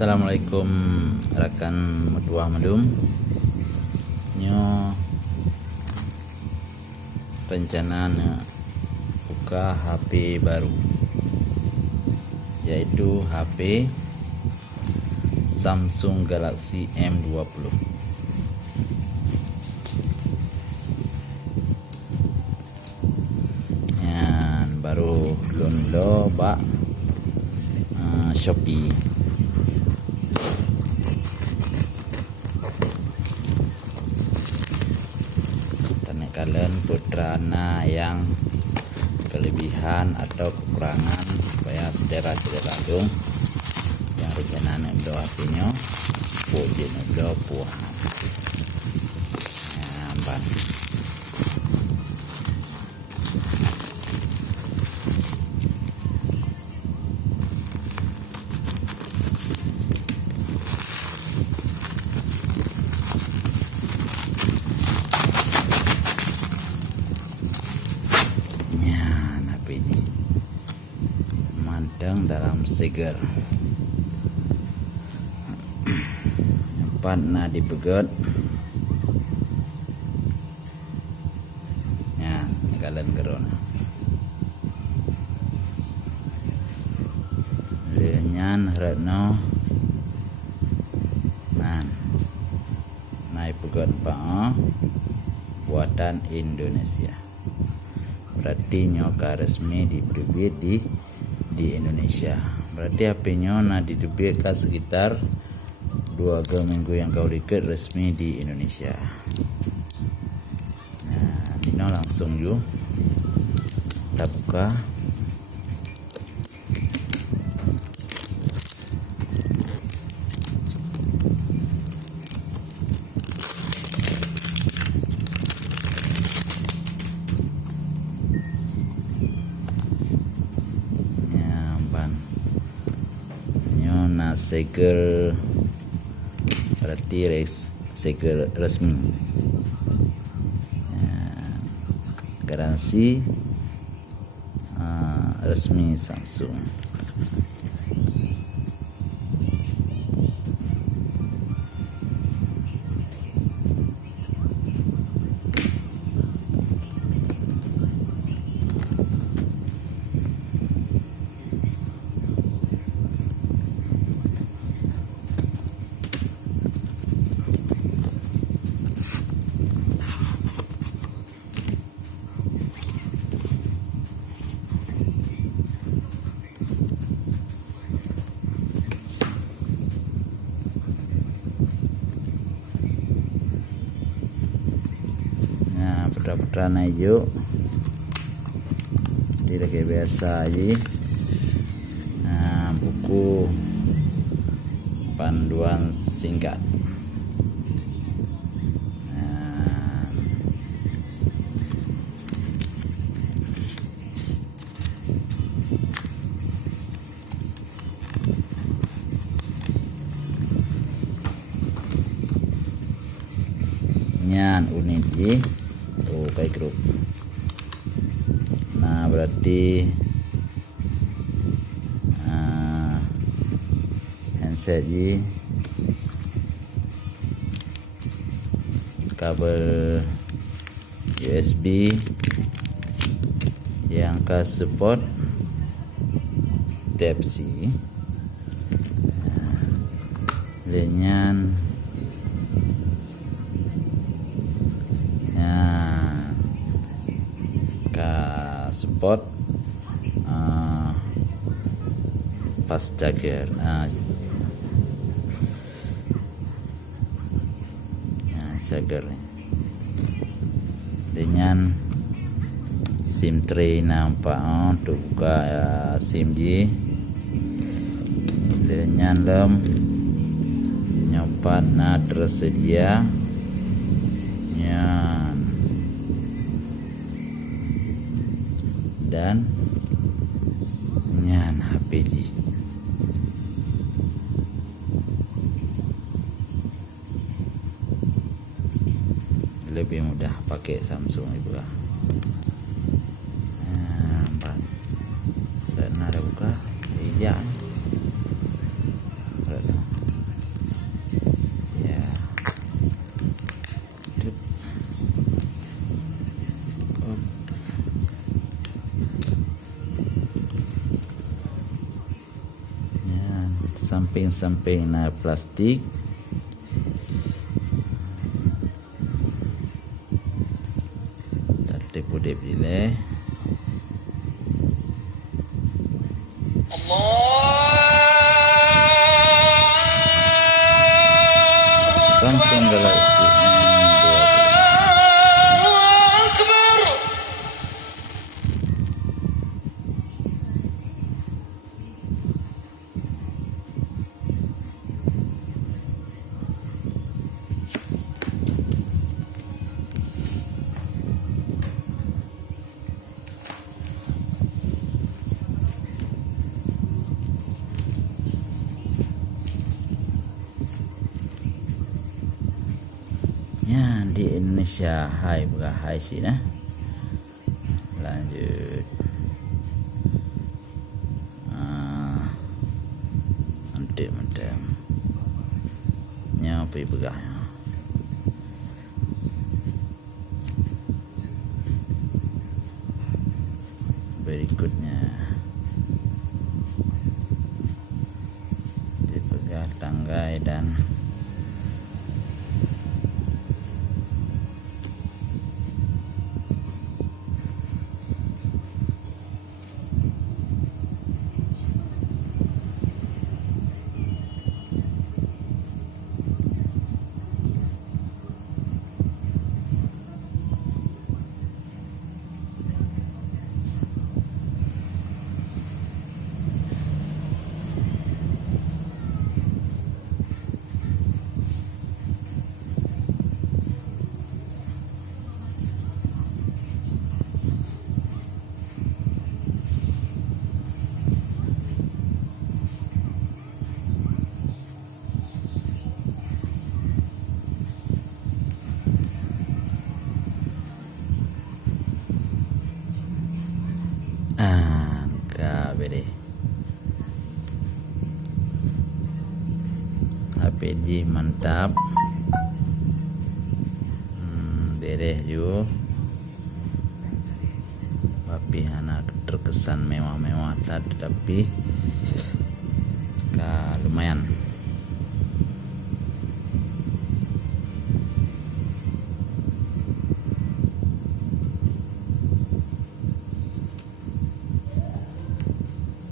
Assalamualaikum rakan mertua medum. Nyo rencana buka HP baru, yaitu HP Samsung Galaxy M20. Yan baru lo bak Shopee. Kalian putrana yang kelebihan atau kekurangan supaya saudara-saudara dong yang rencana ndo HP-nya pujian ndo puan. Amban. Mandang dalam seger empat na dipegot ya kalian geron lenyan retno nan naik pegot pak buatan Indonesia, berarti nyoka resmi diterbit di Indonesia. Berarti HP-nya nah diterbitkan sekitar 2 minggu yang kau dekat resmi di Indonesia. Nah, Dino langsung yuk kita buka. Segel berarti segel resmi ya, garansi resmi Samsung. Putra-putra naik di lagi biasa aja. Nah, buku panduan singkat. Nyan unit ji kayak grup. Nah berarti handset ji kabel USB yang ke support Type C, lenyan support pas charger charger dengan SIM tray nampak untuk buka SIM di dengan lem nyopat na tersedia dan nyan HPG lebih mudah pakai Samsung juga. dah buka. Iya. Ya. Tup. Up. Ya, samping-samping na plastik. Tak dip dile. Samsung Galaxy M20. Ya, di Indonesia hai bukan hai sih nah. Lanjut. Nanti macam nyapi begah. Berikutnya dipegang tanggai dan KBD HPG mantap. Beres juga. Tapi anak terkesan mewah-mewah tetapi lumayan.